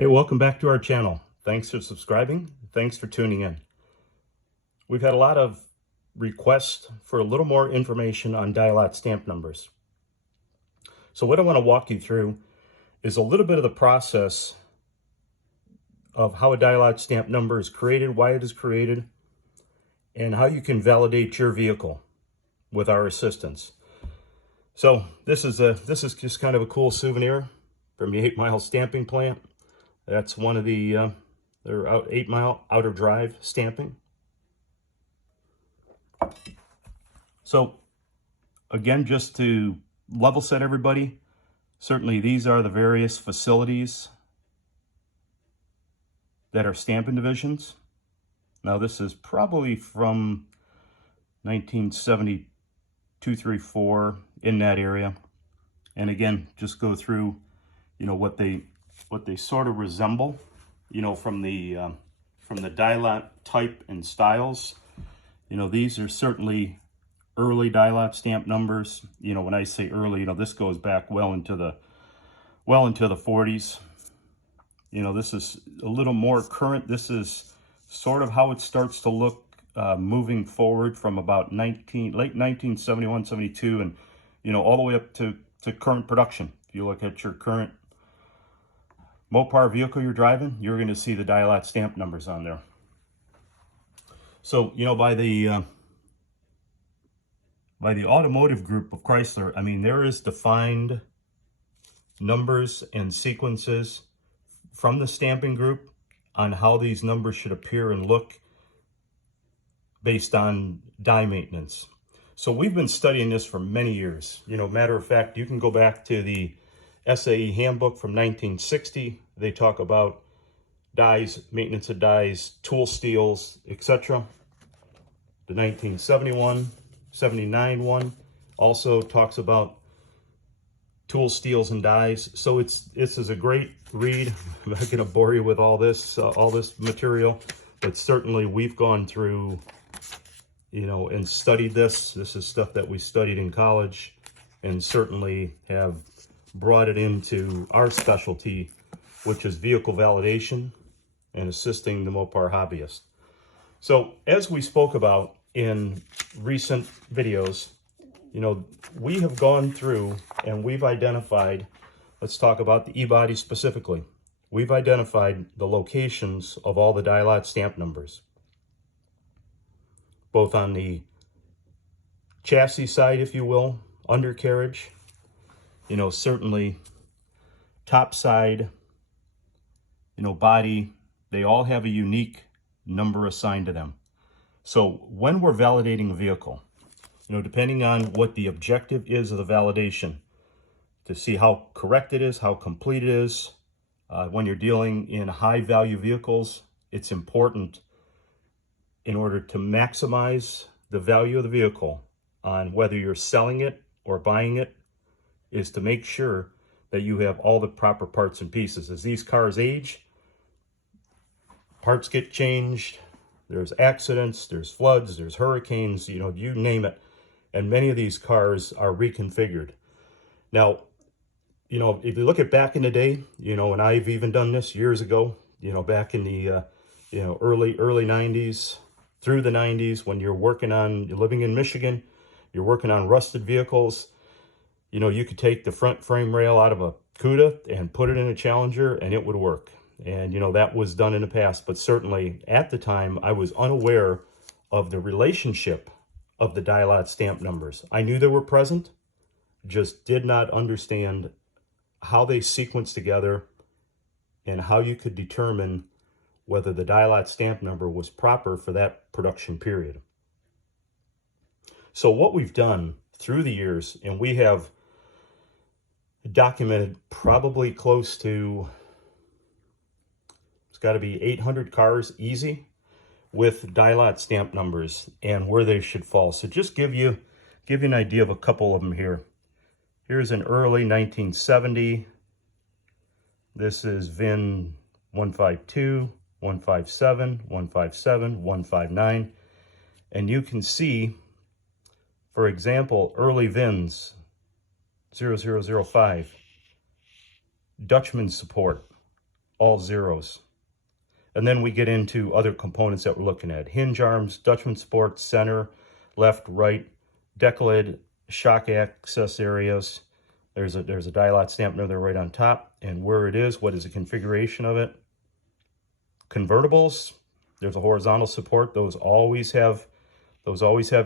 Hey, welcome back to our channel. Thanks for subscribing. Thanks for tuning in. We've had a lot of requests for a little more information on dial-out stamp numbers. So what I want to walk you through is a little bit of the process of how a dial-out stamp number is created, why it is created, and how you can validate your vehicle with our assistance. So this is just kind of a cool souvenir from the 8 Mile stamping plant. That's one of the they're 8 Mile outer drive stamping. So again, just to level set everybody, certainly these are the various facilities that are stamping divisions. Now this is probably from 1972, 3, 4 in that area. And again, just go through, what they sort of resemble, from the dial-out type and styles. These are certainly early dial-out stamp numbers. When I say early, this goes back well into the 40s. This is a little more current. This is sort of how it starts to look moving forward from about late 1971, 72, and all the way up to current production. If you look at your current Mopar vehicle you're driving, you're going to see the dial-out stamp numbers on there. So, by the automotive group of Chrysler, there is defined numbers and sequences from the stamping group on how these numbers should appear and look based on die maintenance. So we've been studying this for many years. Matter of fact, you can go back to the SAE handbook from 1960. They talk about dies, maintenance of dies, tool steels, etc. The 1971, 79 one also talks about tool steels and dies. So this is a great read. I'm not going to bore you with all this material, but certainly we've gone through, and studied this. This is stuff that we studied in college, and certainly have brought it into our specialty, which is vehicle validation and assisting the Mopar hobbyist. So as we spoke about in recent videos, we have gone through and we've identified, let's talk about the E-body specifically. We've identified the locations of all the dial-out stamp numbers, both on the chassis side, if you will, undercarriage, certainly top side, body, they all have a unique number assigned to them. So when we're validating a vehicle, depending on what the objective is of the validation, to see how correct it is, how complete it is, when you're dealing in high value vehicles, it's important in order to maximize the value of the vehicle on whether you're selling it or buying it, is to make sure that you have all the proper parts and pieces. As these cars age, parts get changed, there's accidents, there's floods, there's hurricanes, you name it. And many of these cars are reconfigured. Now, if you look at back in the day, and I've even done this years ago, back in the, early 90s through the 90s, when you're living in Michigan, you're working on rusted vehicles, you could take the front frame rail out of a Cuda and put it in a Challenger and it would work. And, that was done in the past, but certainly at the time I was unaware of the relationship of the dial-out stamp numbers. I knew they were present, just did not understand how they sequence together and how you could determine whether the dial-out stamp number was proper for that production period. So what we've done through the years, and we have documented probably close to, it's got to be 800 cars easy with dial-out stamp numbers and where they should fall. So just give you an idea of a couple of them here. Here's an early 1970. This is VIN 152, 157, 157, 159. And you can see, for example, early VINs 0005, Dutchman support. all zeros. And then we get into other components that we're looking at. Hinge arms, Dutchman Sport, center, left, right, deck lid, shock access areas. There's a dial-out stamp number right on top, and where it is, what is the configuration of it. Convertibles, there's a horizontal support. Those always have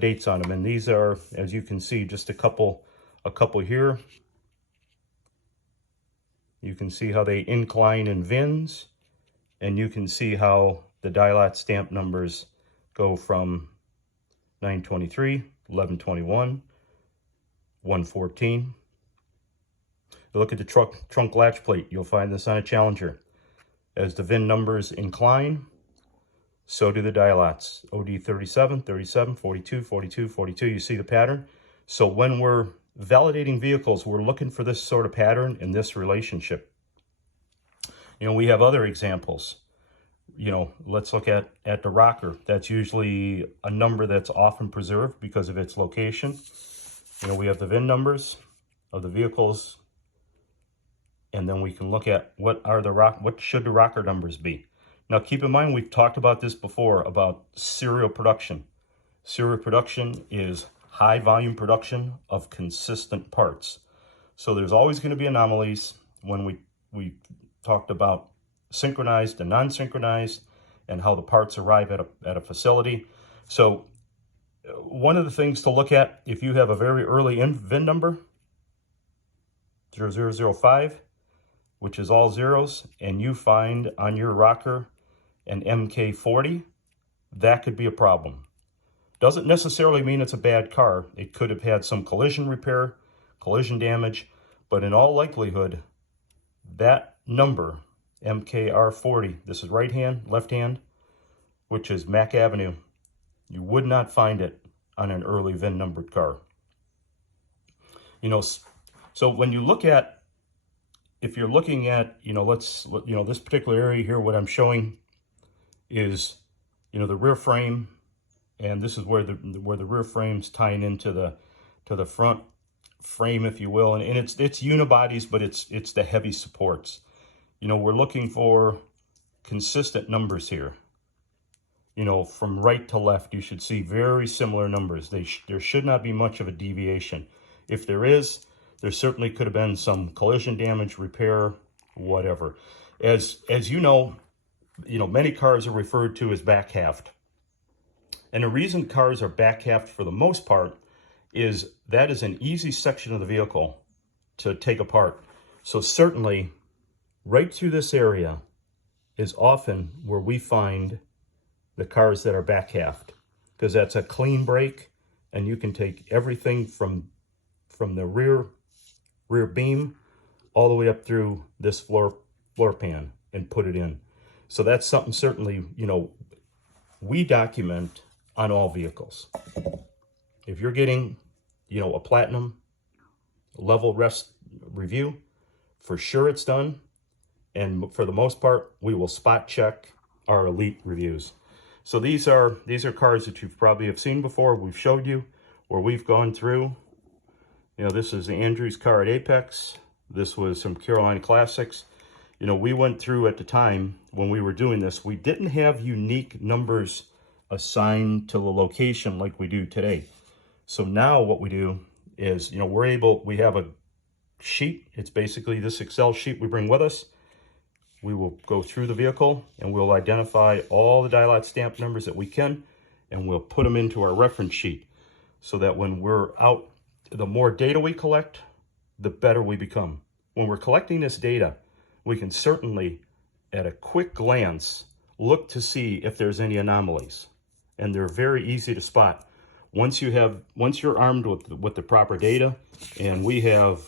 dates on them, and these are, as you can see, just a couple here. You can see how they incline in VINs, and you can see how the dial-out stamp numbers go from 923, 1121, 114. Look at the trunk latch plate. You'll find this on a Challenger. As the VIN numbers incline, so do the dial-outs. OD 37, 37, 42, 42, 42. You see the pattern? So when we're validating vehicles, we're looking for this sort of pattern in this relationship. You know, we have other examples. You know, let's look at the rocker. That's usually a number that's often preserved because of its location. You know, we have the VIN numbers of the vehicles, and then we can look at what should the rocker numbers be. Now, keep in mind, we've talked about this before, about serial production. Serial production is high volume production of consistent parts. So there's always going to be anomalies when we talked about synchronized and non-synchronized and how the parts arrive at a facility. So one of the things to look at, if you have a very early VIN number, 0005, which is all zeros, and you find on your rocker an MK40, that could be a problem. Doesn't necessarily mean it's a bad car. It could have had some collision repair, collision damage, but in all likelihood, that number, MKR40, this is right hand, left hand, which is Mack Avenue, you would not find it on an early VIN numbered car. You know, so when you look at, if you're looking at, you know, this particular area here, what I'm showing is, you know, the rear frame, and this is where the rear frame's tying into the front frame, if you will, and it's unibodies, but it's the heavy supports. You know, we're looking for consistent numbers here. You know, from right to left, you should see very similar numbers. There should not be much of a deviation. If there is, there certainly could have been some collision damage, repair, whatever. As you know, many cars are referred to as back halved. And the reason cars are back halved for the most part is that is an easy section of the vehicle to take apart. So certainly, right through this area is often where we find the cars that are back halved, because that's a clean break, and you can take everything from the rear beam all the way up through this floor pan and put it in. So that's something certainly, you know, we document on all vehicles. If you're getting, you know, a platinum level rest review, for sure it's done. And for the most part, we will spot check our elite reviews. So these are cars that you probably have seen before. We've showed you where we've gone through. You know, this is the Andrews car at Apex. This was some Carolina Classics. You know, we went through at the time when we were doing this, we didn't have unique numbers assigned to the location like we do today. So now what we do is, you know, we have a sheet. It's basically this Excel sheet we bring with us. We will go through the vehicle and we'll identify all the dial-out stamp numbers that we can, and we'll put them into our reference sheet so that when we're out, the more data we collect, the better we become. When we're collecting this data, we can certainly, at a quick glance, look to see if there's any anomalies. And they're very easy to spot. Once you're armed with the proper data, and we have,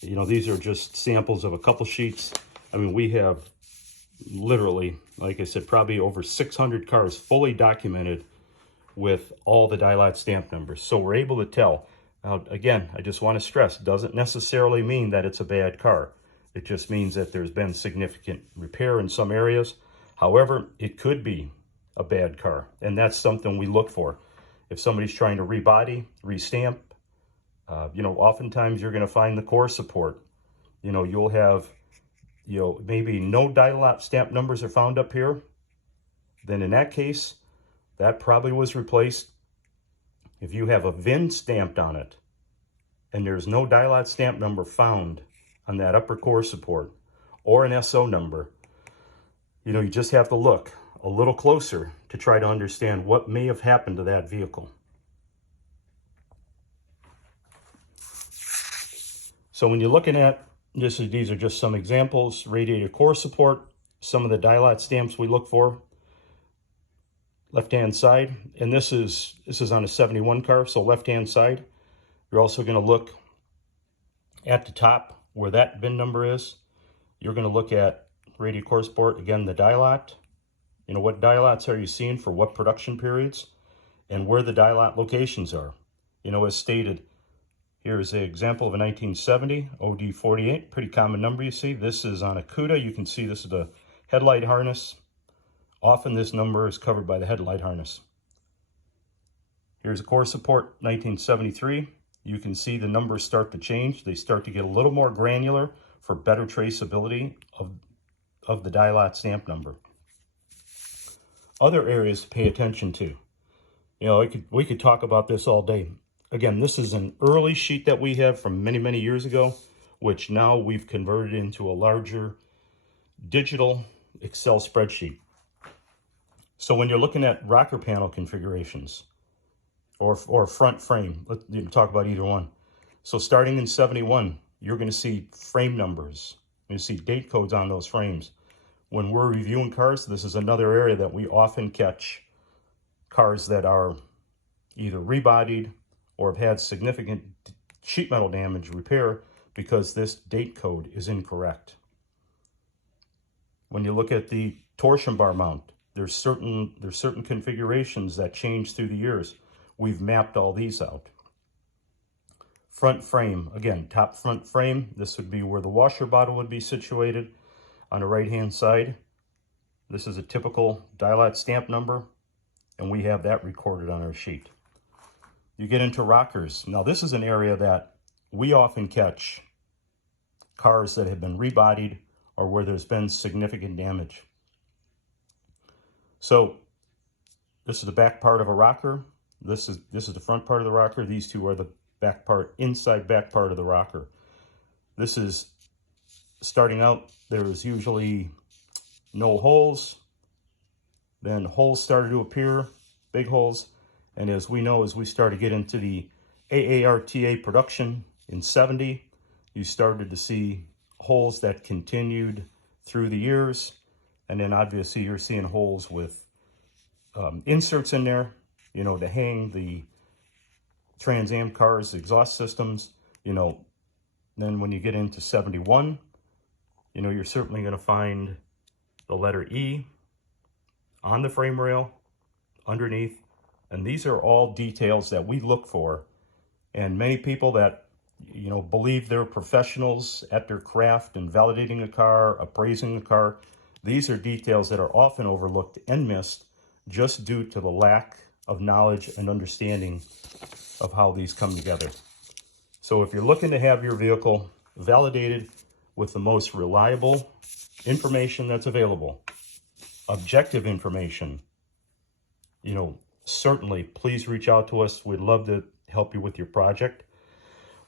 you know, these are just samples of a couple sheets. I mean, we have literally, like I said, probably over 600 cars fully documented with all the dial-out stamp numbers. So we're able to tell. Now, again, I just want to stress, doesn't necessarily mean that it's a bad car. It just means that there's been significant repair in some areas. However, it could be a bad car, and that's something we look for. If somebody's trying to rebody, restamp, you know, oftentimes you're going to find the core support. You know, you'll have maybe no dial-lot stamp numbers are found up here, then in that case, that probably was replaced. If you have a VIN stamped on it and there's no dial-lot stamp number found on that upper core support or an SO number, you just have to look a little closer to try to understand what may have happened to that vehicle. So when you're looking at this, these are just some examples. Radiator core support, some of the dial-lot stamps we look for. Left-hand side, and this is on a 71 car, so left-hand side. You're also going to look at the top where that VIN number is. You're going to look at radiator core support, again, the dial-lot. What dial-lots are you seeing for what production periods, and where the dial-lot locations are. As stated, here is an example of a 1970 OD48, pretty common number you see. This is on a CUDA. You can see this is the headlight harness. Often this number is covered by the headlight harness. Here's a core support, 1973. You can see the numbers start to change. They start to get a little more granular for better traceability of the dial-lot stamp number. Other areas to pay attention to. We could talk about this all day. Again, this is an early sheet that we have from many, many years ago, which now we've converted into a larger digital Excel spreadsheet. So when you're looking at rocker panel configurations or front frame, you can talk about either one. So starting in 71, you're going to see frame numbers. You see date codes on those frames. When we're reviewing cars, this is another area that we often catch cars that are either rebodied or have had significant sheet metal damage repair because this date code is incorrect. When you look at the torsion bar mount, there's certain configurations that change through the years. We've mapped all these out. Front frame, again, top front frame. This would be where the washer bottle would be situated on the right-hand side. This is a typical dial-lot stamp number, and we have that recorded on our sheet. You get into rockers. Now, this is an area that we often catch cars that have been rebodied or where there's been significant damage. So this is the back part of a rocker. This is the front part of the rocker. These two are the back part, inside back part of the rocker. This is starting out, there is usually no holes. Then holes started to appear, big holes. And as we know, as we start to get into the AARTA production in 70, you started to see holes that continued through the years. And then obviously you're seeing holes with inserts in there, to hang the Trans Am cars, exhaust systems. Then when you get into 71, you're certainly going to find the letter E on the frame rail, underneath. And these are all details that we look for. And many people that, believe they're professionals at their craft and validating a car, appraising a car, these are details that are often overlooked and missed just due to the lack of knowledge and understanding of how these come together. So if you're looking to have your vehicle validated with the most reliable information that's available, objective information, certainly please reach out to us. We'd love to help you with your project.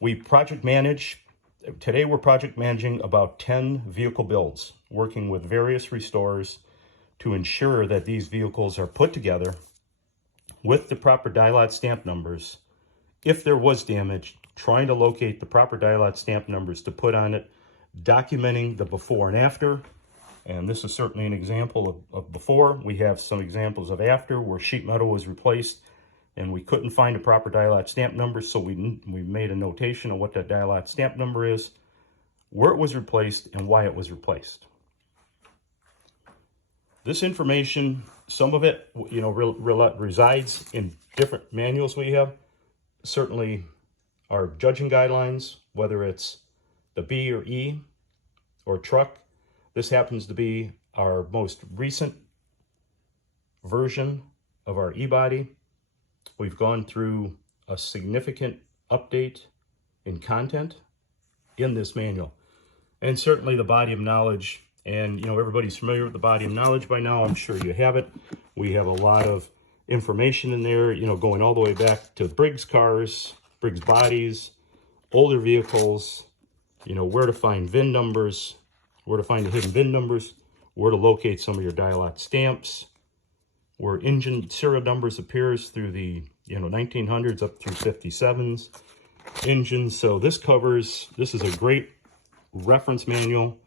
We project manage. Today we're project managing about 10 vehicle builds, working with various restorers to ensure that these vehicles are put together with the proper dial-lot stamp numbers. If there was damage, trying to locate the proper dial-lot stamp numbers to put on it, documenting the before and after. And this is certainly an example of before. We have some examples of after, where sheet metal was replaced and we couldn't find a proper dial-lot stamp number, so we made a notation of what that dial-lot stamp number is, where it was replaced, and why it was replaced. This information, some of it, resides in different manuals we have. Certainly our judging guidelines, whether it's the B or E or truck. This happens to be our most recent version of our E-body. We've gone through a significant update in content in this manual. and certainly the body of knowledge. And, you know, everybody's familiar with the body of knowledge by now. I'm sure you have it. We have a lot of information in there, you know, going all the way back to Briggs cars, Briggs bodies, older vehicles, you know, where to find VIN numbers, where to find the hidden VIN numbers, where to locate some of your dial-out stamps, where engine serial numbers appears through the, you know, 1900s up through 57s engines. So this is a great reference manual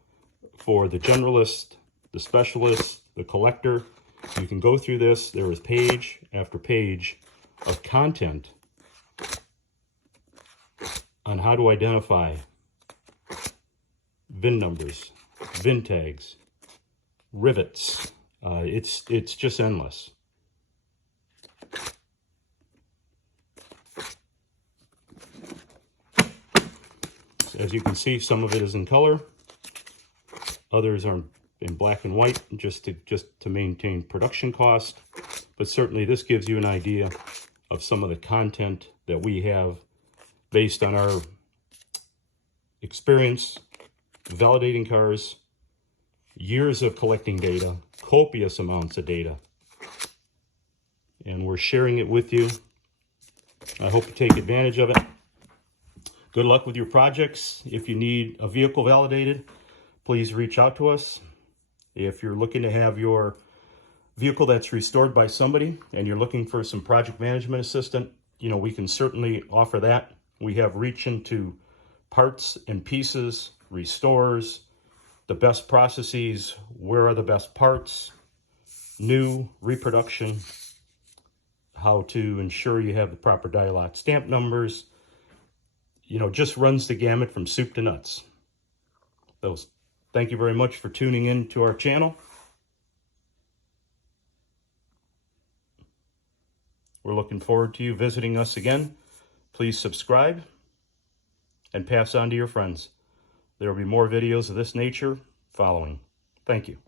for the generalist, the specialist, the collector. You can go through this. There is page after page of content on how to identify VIN numbers, VIN tags, rivets. It's just endless. As you can see, some of it is in color, others are in black and white, just to maintain production cost. But certainly this gives you an idea of some of the content that we have based on our experience validating cars, years of collecting data, copious amounts of data, and we're sharing it with you. I hope you take advantage of it. Good luck with your projects. If you need a vehicle validated, please reach out to us. If you're looking to have your vehicle that's restored by somebody and you're looking for some project management assistant, you know, we can certainly offer that. We have reach into parts and pieces, restores, the best processes, where are the best parts, new, reproduction, how to ensure you have the proper dial-out stamp numbers. You know, just runs the gamut from soup to nuts. Thank you very much for tuning in to our channel. We're looking forward to you visiting us again. Please subscribe and pass on to your friends. There will be more videos of this nature following. Thank you.